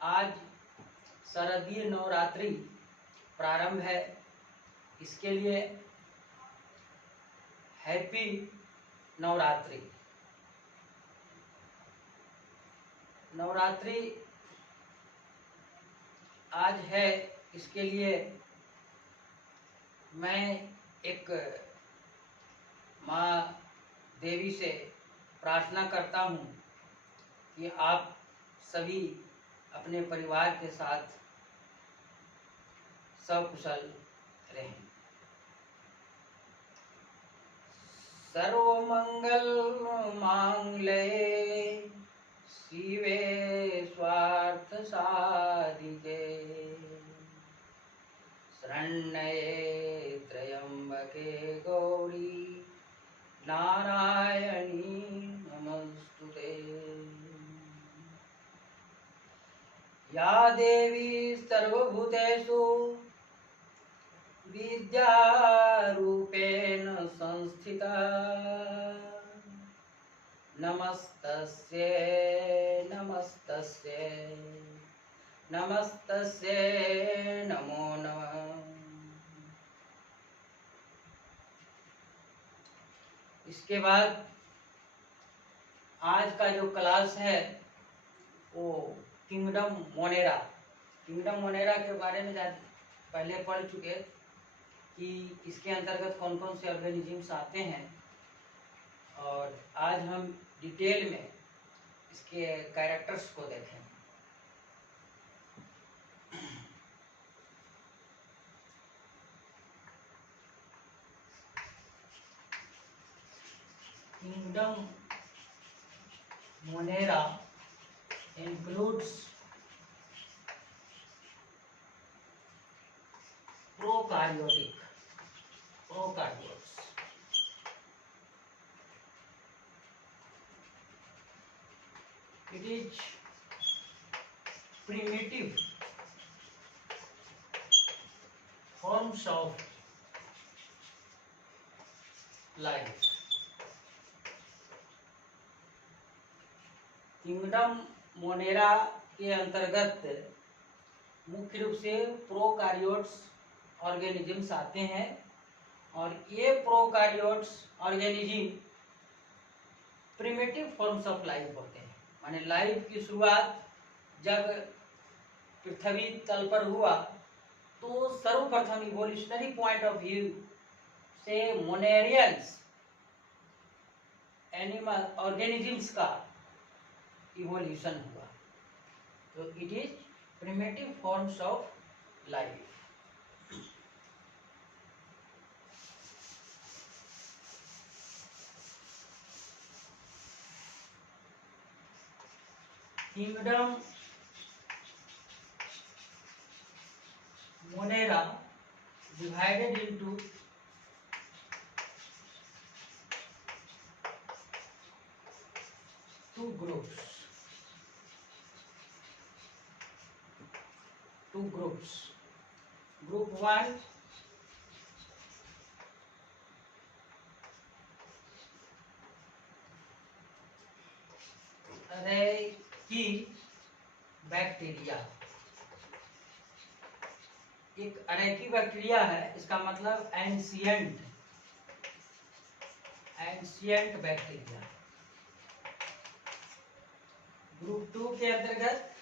आज शारदीय नवरात्रि प्रारंभ है। इसके लिए हैप्पी नवरात्रि। नवरात्रि आज है, इसके लिए मैं एक माँ देवी से प्रार्थना करता हूँ कि आप सभी अपने परिवार के साथ सकुशल रहें। सर्वमंगल मांगल्ये शिवे स्वार्थ साधिके शरण्ये त्र्यंबके गौरी नारायणी नमस्तुते। या देवी सर्वभूतेषु विद्यारूपेण संस्थिता नमस्तस्यै नमस्तस्यै नमस्तस्यै नमो नमः। इसके बाद आज का जो क्लास है वो किंगडम मोनेरा के बारे में पहले पढ़ चुके कि इसके अंतर्गत कौन कौन से ऑर्गेनिजम्स आते हैं, और आज हम डिटेल में इसके कैरेक्टर्स को देखें। Kingdom Monera includes prokaryotes. It is primitive forms of life. Kingdom Monera के अंतर्गत मुख्य रूप से प्रोकारियोट्स ऑर्गेनिजम्स आते हैं, और ये prokaryotes organism primitive forms of life होते हैं। माने लाइफ की शुरुआत जब पृथ्वी तल पर हुआ तो सर्वप्रथम इवोल्यूशनरी पॉइंट ऑफ व्यू से मोनेरियंस एनिमल ऑर्गेनिजम्स का इवोल्यूशन हुआ। तो it is primitive forms of life. Kingdom Monera divided into two groups. Group 1 archaebacteria. एक अरेकी बैक्टीरिया है, इसका मतलब एंशियंट बैक्टीरिया। ग्रुप 2 के अंतर्गत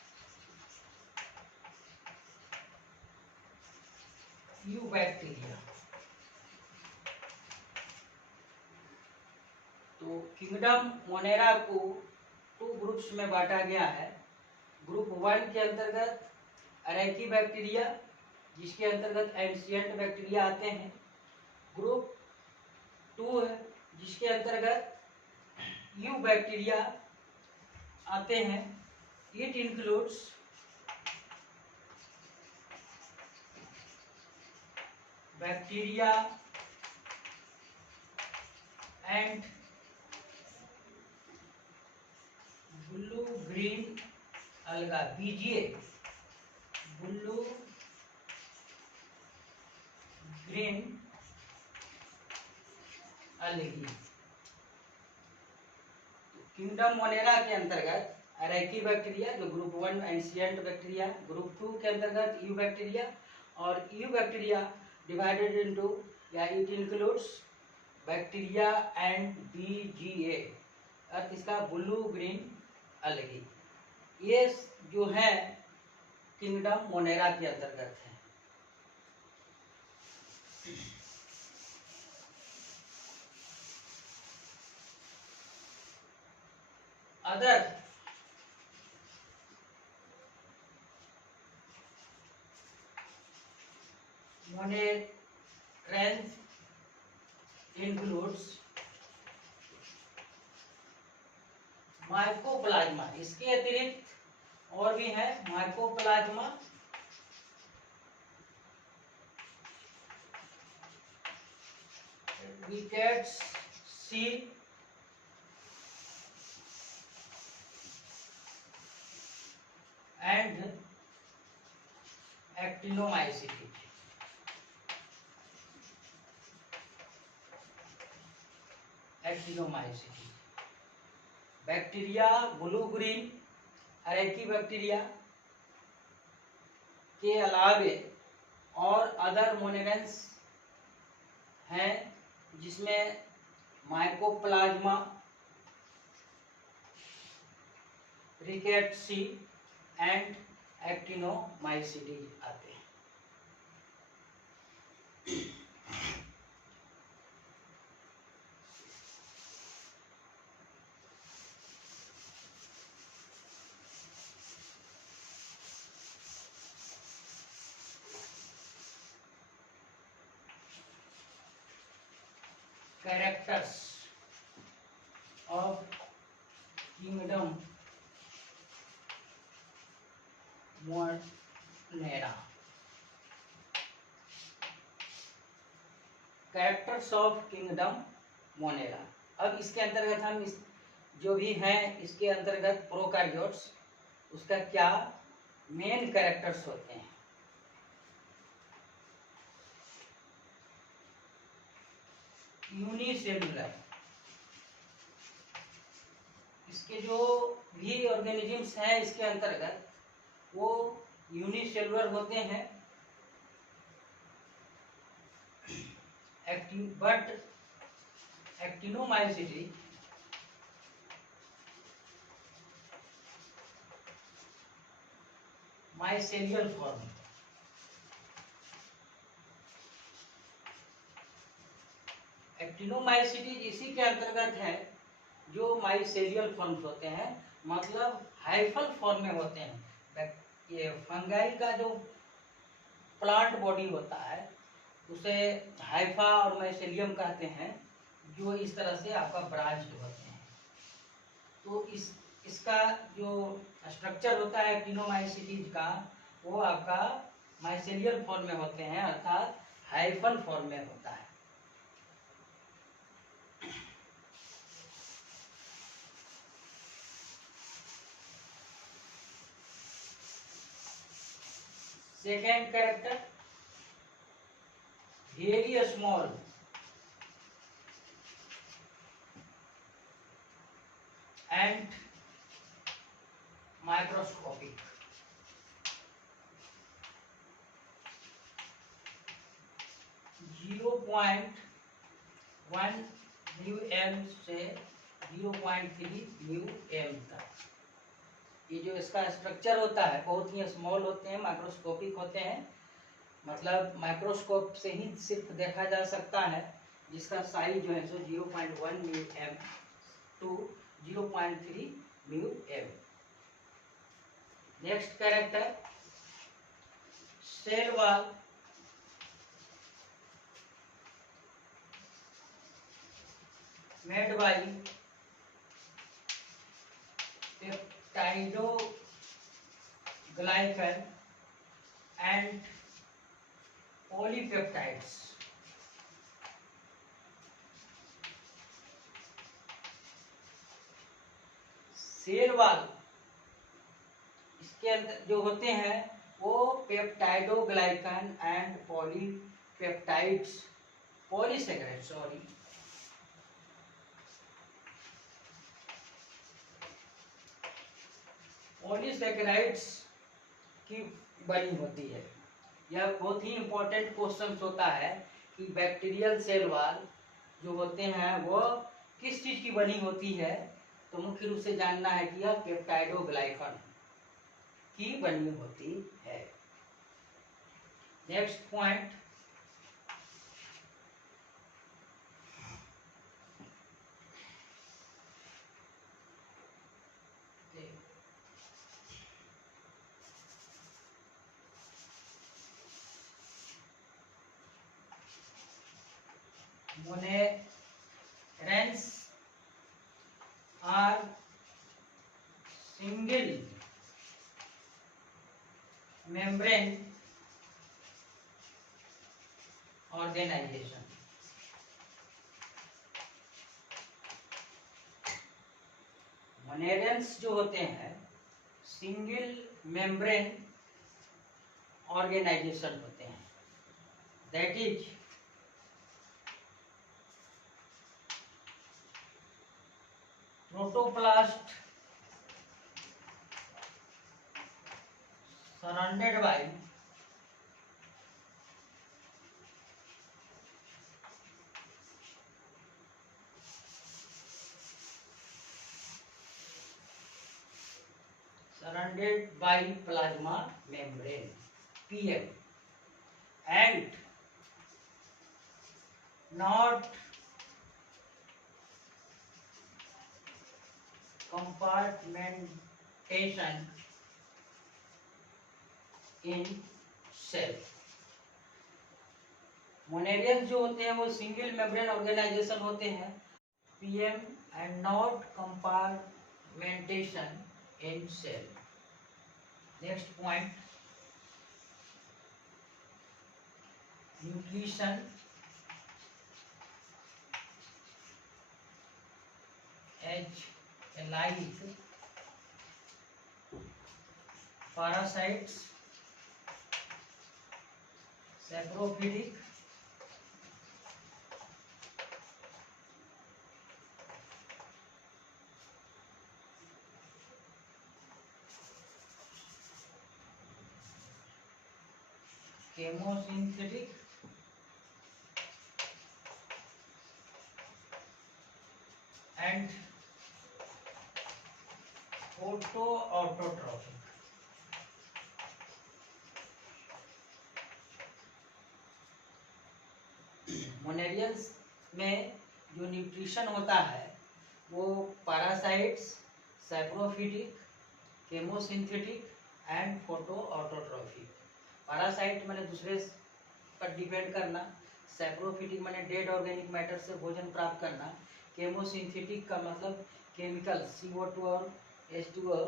यू बैक्टीरिया। तो किंगडम मोनेरा को 2 ग्रुप्स में बांटा गया है। ग्रुप 1 के अंतर्गत अरेकी बैक्टीरिया, जिसके अंतर्गत एंशियंट बैक्टीरिया आते हैं। ग्रुप 2 है जिसके अंतर्गत यू बैक्टीरिया आते हैं। It includes bacteria and blue green algae, BGA blue green algae. Kingdom Monera के अंतर्गत अरेकी बैक्टीरिया जो ग्रुप 1 एंशिएंट बैक्टीरिया, ग्रुप 2 के अंतर्गत यू बैक्टीरिया, और यू बैक्टीरिया डिवाइडेड इनटू या it includes bacteria and BGA, अर्थ इसका ब्लू ग्रीन अलगी। ये जो है किंगडम मोनेरा के अंतर्गत है। अदर मोनेरेंस इंक्लूड्स माइकोप्लाज्मा, इसके अतिरिक्त और भी है mycoplasma, rickettsiae and actinomycetes. Actinomycetes bacteria blue green archaebacteria के अलावे और अदर मोनेरेंस हैं जिसमें माइकोप्लाज्मा, रिकेट्सी एंड एक्टिनोमाइसीटीज आते हैं। Characters of kingdom Monera. Characters of kingdom Monera. अब इसके अंतर्गत हम इस जो भी हैं इसके अंतर्गत प्रोकैरियोट्स, उसका क्या मेन कैरेक्टर्स होते हैं। यूनिसेलुलर, इसके जो भी ऑर्गेनिजम्स हैं इसके अंतर्गत वो यूनिसेलुलर होते हैं, बट एक्टिनोमाइसीटी माइसेलियल फॉर्म। एक्टिनोमाइसीटीज इसी के अंतर्गत है जो माइसेलियल फॉर्म्स होते हैं, मतलब हाइफल फॉर्म में होते हैं। ये फंगाई का जो प्लांट बॉडी होता है उसे हाइफा और माइसेलियम कहते हैं, जो इस तरह से आपका ब्रांच्ड होते हैं। तो इसका जो स्ट्रक्चर होता है एक्टिनोमाइसीटीज का वो आपका माइसेलियल फॉर्म में होते हैं, अर्थात हाइफल फॉर्म में होता है। Second character, very small and microscopic. .1 μm से 0.3 μm तक ये जो इसका स्ट्रक्चर होता है बहुत ही स्मॉल होते हैं, माइक्रोस्कोपिक होते हैं, मतलब माइक्रोस्कोप से ही सिर्फ देखा जा सकता है, जिसका साइज जो है सो 0.1 μm to 0.3 μm। Next character, cell wall made by peptidoglycan and polypeptides। Cell wall इसके अंदर जो होते हैं वो peptidoglycan and polypeptides, polysaccharide sorry, polysaccharides की बनी होती है। यह बहुत ही इंपॉर्टेंट क्वेश्चन होता है कि बैक्टीरियल सेल वॉल जो होते हैं वो किस चीज की बनी होती है। तो मुख्य रूप से जानना है कि यह पेप्टाइडोग्लाइकन की बनी होती है। Next point, monerans are single membrane organization। मोनेरेंस जो होते हैं सिंगल मेम्ब्रेन ऑर्गेनाइजेशन होते हैं, that is protoplast surrounded by plasma membrane PM and not compartmentation in cell। मोनेरियंस जो होते हैं वो सिंगल मेम्ब्रेन ऑर्गेनाइजेशन होते हैं, PM and not compartmentation in cell. Next point, nutrition as like parasites, saprophytic, chemosynthetic and photoautotrophic। Monerans में जो nutrition होता है वो parasites, saprophytic, chemosynthetic and photoautotrophic. Parasite माने दूसरे पर डिपेंड करना, सैप्रोफिटिक माने डेड ऑर्गेनिक मैटर से भोजन प्राप्त करना, केमोसिंथेटिक का मतलब केमिकल CO2 और H2O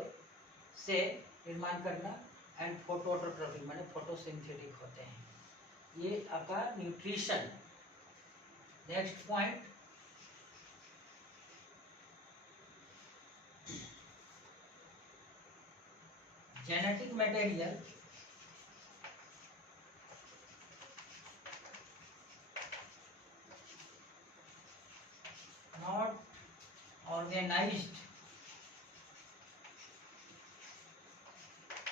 से निर्माण करना, एंड फोटोऑटोट्रॉफिक माने फोटोसिंथेटिक होते हैं। ये आपका nutrition. Next point, genetic material not organised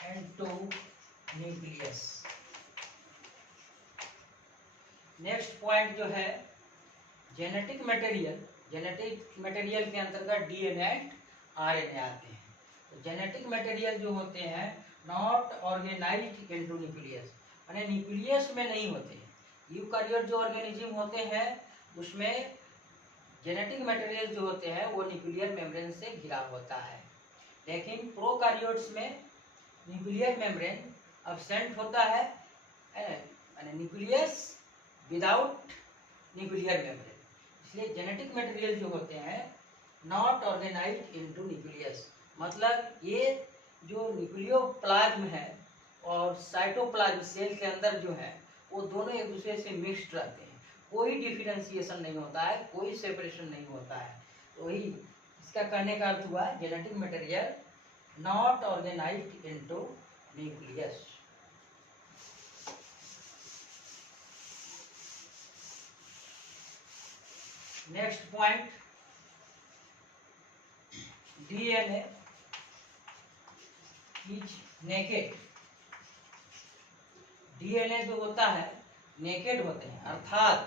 into nucleus. Next point जो है जेनेटिक मटेरियल, जेनेटिक मटेरियल के अंतर्गत DNA एंड RNA आते हैं। तो जेनेटिक मटेरियल जो होते हैं नॉट ऑर्गेनाइज्ड इनटू न्यूक्लियस, माने न्यूक्लियस में नहीं होते हैं। यूकैरियोट जो ऑर्गेनिज्म होते हैं उसमें जेनेटिक मटेरियल जो होते हैं वो न्यूक्लियर मेम्ब्रेन से घिरा होता है, लेकिन प्रोकैरियोट्स में न्यूक्लियर मेम्ब्रेन अब्सेंट होता है, यानी न्यूक्लियस विदाउट न्यूक्लियर मेम्ब्रेन। इसलिए जेनेटिक मटेरियल जो होते हैं नॉट ऑर्गेनाइज्ड इनटू न्यूक्लियस, मतलब ये जो न्यूक्लियोप्लाज्म है और साइटोप्लाज्म सेल के अंदर जो है वो दोनों एक दूसरे से मिक्स्ड रहते हैं, कोई डिफरेंशिएशन नहीं होता है, कोई सेपरेशन नहीं होता है। तो वही इसका कहने का अर्थ हुआ genetic material not organised into nucleus. Next point, DNA is naked. DNA जो होता है नेकेड होते हैं, अर्थात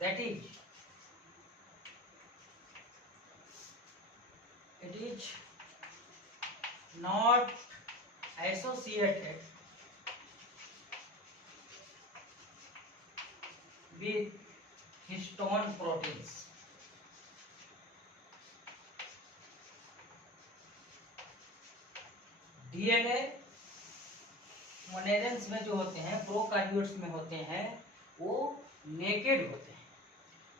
that is it is not associated with histone proteins। DNA monerans में जो होते हैं, प्रोकार्योट्स में होते हैं, वो नेकेड होते हैं।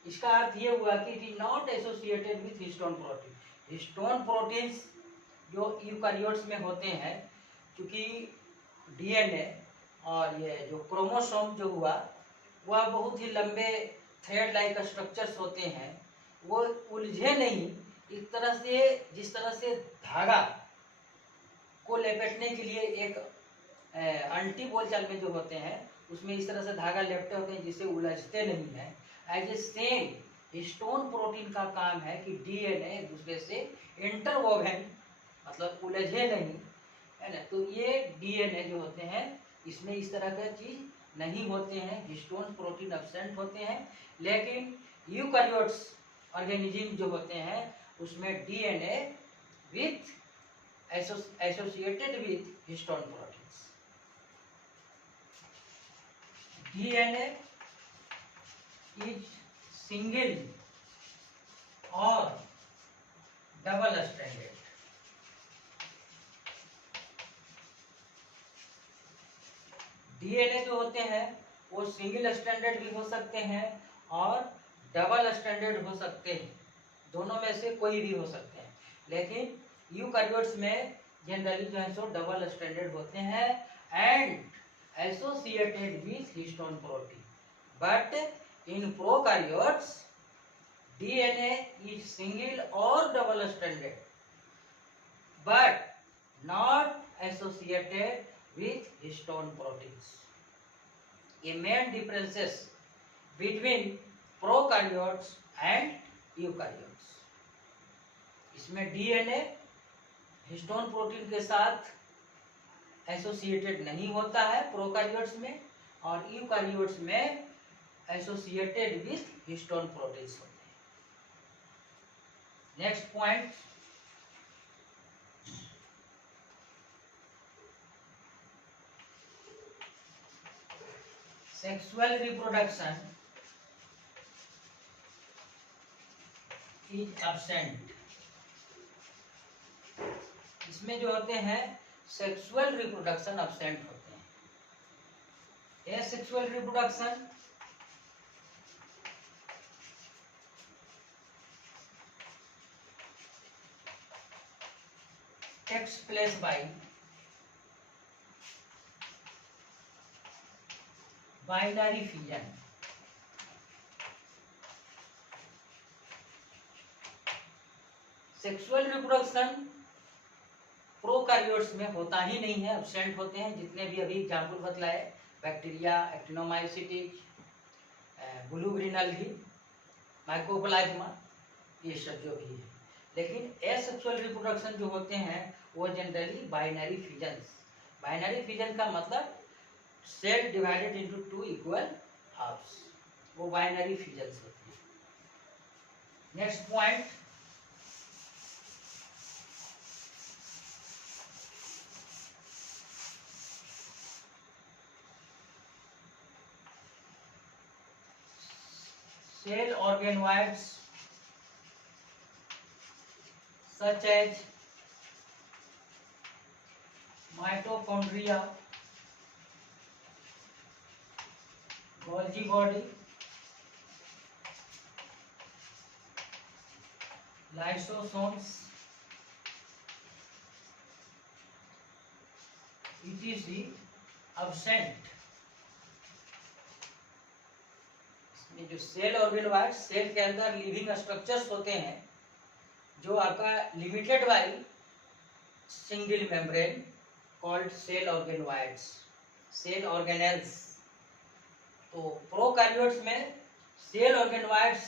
इसका अर्थ ये हुआ कि it is not associated with histone protein. Histone proteins जो यूकारियोट्स में होते हैं, क्योंकि डीएनए और ये जो क्रोमोसोम जो हुआ वह बहुत ही लंबे थ्रेड लाइक स्ट्रक्चर्स होते हैं, वो उलझे नहीं। इस तरह से जिस तरह से धागा को लपेटने के लिए एक अंटी बोलचाल में जो होते हैं उसमें इस तरह से धागा लपेटे होते हैं जिससे उलझते नहीं है, as a same histone protein का काम है कि डीएनए एक दूसरे से इंटरवोवेन, मतलब उलझे नहीं, है ना। तो ये डीएनए जो होते हैं इसमें इस तरह का चीज नहीं होते हैं, हिस्टोन प्रोटीन एब्सेंट होते हैं। लेकिन यूकारियोट्स ऑर्गेनिज्म जो होते हैं उसमें DNA with associated with histone proteins. DNA is single और डबल स्ट्रैंडेड। डीएनए जो होते हैं वो सिंगल स्ट्रैंडेड भी हो सकते हैं और डबल स्ट्रैंडेड हो सकते हैं, दोनों में से कोई भी हो सकते हैं। लेकिन यूकारियोट्स में जनरली जो है सो डबल स्ट्रैंडेड होते हैं and associated with histone protein. But in prokaryotes DNA is single और double stranded but not associated with histone proteins। ये main differences between prokaryotes and eukaryotes। इसमें डीएनए हिस्टोन प्रोटीन के साथ associated नहीं होता है प्रोकारियोट्स में, और यूकारियोट्स में एसोसिएटेड विथ हिस्टोन प्रोटीन्स होते हैं। Next point, sexual reproduction is absent. इसमें जो होते हैं सेक्सुअल रिप्रोडक्शन एब्सेंट होते हैं। Asexual reproduction takes place by binary fission. Sexual reproduction prokaryotes में होता ही नहीं है, एब्सेंट होते हैं। जितने भी अभी एग्जाम्पल बतलाए, bacteria, actinomycetes, blue green algae, mycoplasma, ये सब जो भी है। लेकिन एसेक्सुअल रिप्रोडक्शन जो होते हैं वो generally binary fissions. Binary fission का मतलब cell divided into two equal halves, वो बाइनरी फिजन्स होते हैं। Next point, cell organoids such as mitochondria, Golgi body, lysosomes, etc. absent। इसमें जो सेल ऑर्गेनोइड्स, सेल के अंदर लिविंग स्ट्रक्चर्स होते हैं जो आपका limited by single membrane called cell organoids, cell organelles. तो प्रोकारियोट्स में सेल ऑर्गेनोइड्स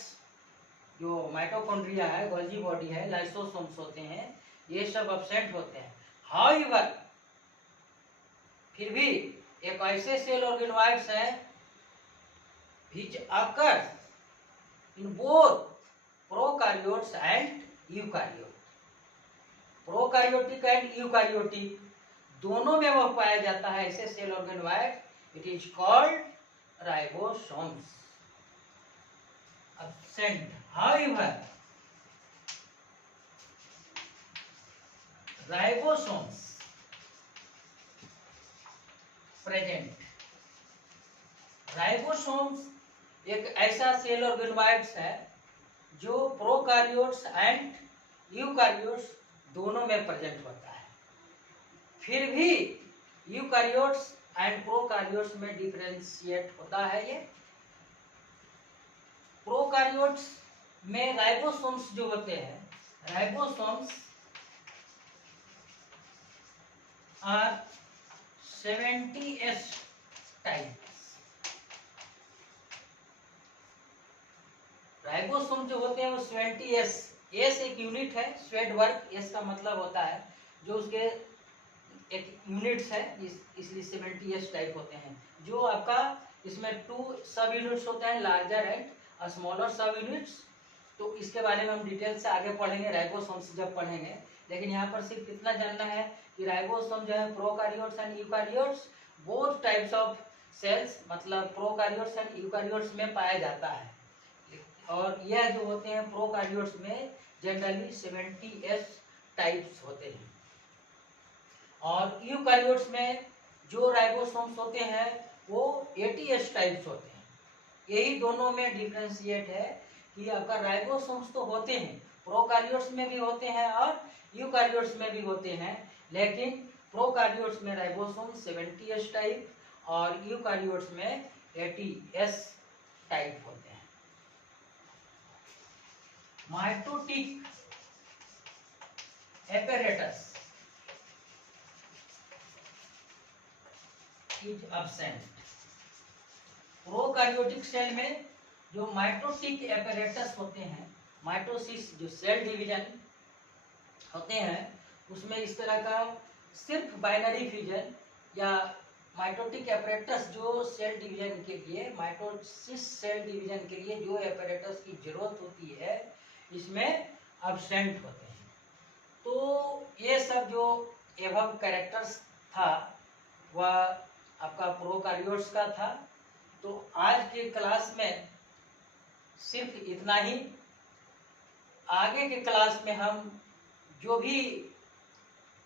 जो माइटोकॉन्ड्रिया है, गोल्जी बॉडी है, लाइसोसोम्स होते हैं, ये सब एब्सेंट होते हैं। हाउएवर फिर भी एक ऐसे सेल ऑर्गेनोइड्स हैं which occur in both prokaryotes and eukaryote. Prokaryotic and eukaryotic दोनों में वह पाया जाता है ऐसे cell organoid, it is called ribosomes. Absent, however, ribosomes present. राइबोसोम्स एक ऐसा सेल ऑर्गेनोइड्स है जो प्रोकार्योट्स एंड यूकार्योट्स दोनों में प्रेजेंट होता है. फिर भी यूकार्योट्स एंड प्रोकार्योट्स में डिफरेंशिएट होता है. ये प्रोकार्योट्स में राइबोसोम्स जो होते हैं, ribosomes are 70S type. Ribosome जो होते हैं वो 70S, एस एक यूनिट है, स्वेड वर्क एस का मतलब होता है जो उसके एक यूनिट्स है, इसलिए 70S टाइप होते हैं. जो आपका इसमें 2 सब यूनिट्स होते हैं, लार्जर एंड स्मॉलर सब यूनिट्स. तो इसके बारे में हम डिटेल से आगे पढ़ेंगे राइबोसोम्स जब पढ़ेंगे. लेकिन यहाँ पर सिर्फ इतना जानना है कि राइबोसोम जो है prokaryotes and eukaryotes both types of cells, मतलब प्रोकार्योट्स एंड यूकार्योट्स में पाया जाता है. और यह जो होते हैं प्रोकार्योट्स में जनरली 70S टाइप्स होते हैं. और यूकार्योट्स में जो राइबोसोम्स होते हैं वो 80S टाइप्स होते हैं. यही दोनों में डिफरेंशिएट है कि आपका राइबोसोम्स तो होते हैं, प्रोकार्योट्स में भी होते हैं और यूकार्योट्स में भी होते हैं. लेकिन प्रोकार्योट्स में राइबोसोम 70S टाइप और यूकार्योट्स में 80S टाइप होते हैं. Mitotic apparatus is absent. Prokaryotic cell में जो माइटोटिक एपेरेटस होते हैं, माइटोसिस जो सेल डिवीजन होते हैं, उसमें इस तरह का सिर्फ बाइनरी फ्यूजन या माइटोटिक एपेरेटस जो सेल डिवीजन के लिए, माइटोसिस सेल डिवीजन के लिए जो एपेरेटस की जरूरत होती है, इसमें एब्सेंट होते हैं. तो ये सब जो एवब कैरेक्टर्स था वह आपका प्रोकार्योट्स का था. तो आज के क्लास में सिर्फ इतना ही. आगे के क्लास में हम जो भी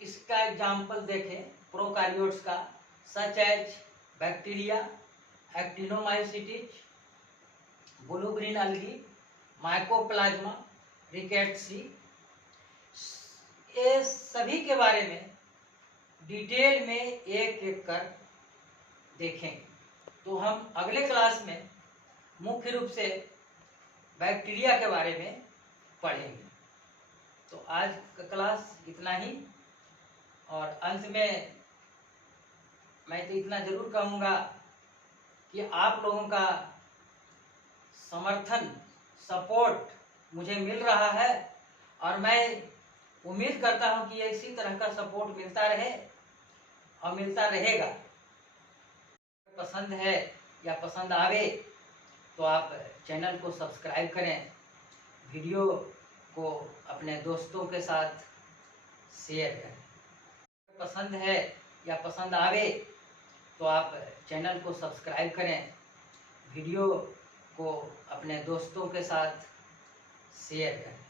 इसका एग्जाम्पल देखें प्रोकार्योट्स का, such as bacteria, actinomycetes, blue green algae, mycoplasma, rickettsiae, ये सभी के बारे में डिटेल में एक एक कर देखेंगे. तो हम अगले क्लास में मुख्य रूप से बैक्टीरिया के बारे में पढ़ेंगे. तो आज का क्लास इतना ही. और अंत में मैं तो इतना जरूर कहूँगा कि आप लोगों का समर्थन, सपोर्ट मुझे मिल रहा है और मैं उम्मीद करता हूँ कि इसी तरह का सपोर्ट मिलता रहे और मिलता रहेगा. पसंद है या पसंद आवे तो आप चैनल को सब्सक्राइब करें, वीडियो को अपने दोस्तों के साथ शेयर करें. पसंद है या पसंद आवे तो आप चैनल को सब्सक्राइब करें, वीडियो को अपने दोस्तों के साथ शेयर करें.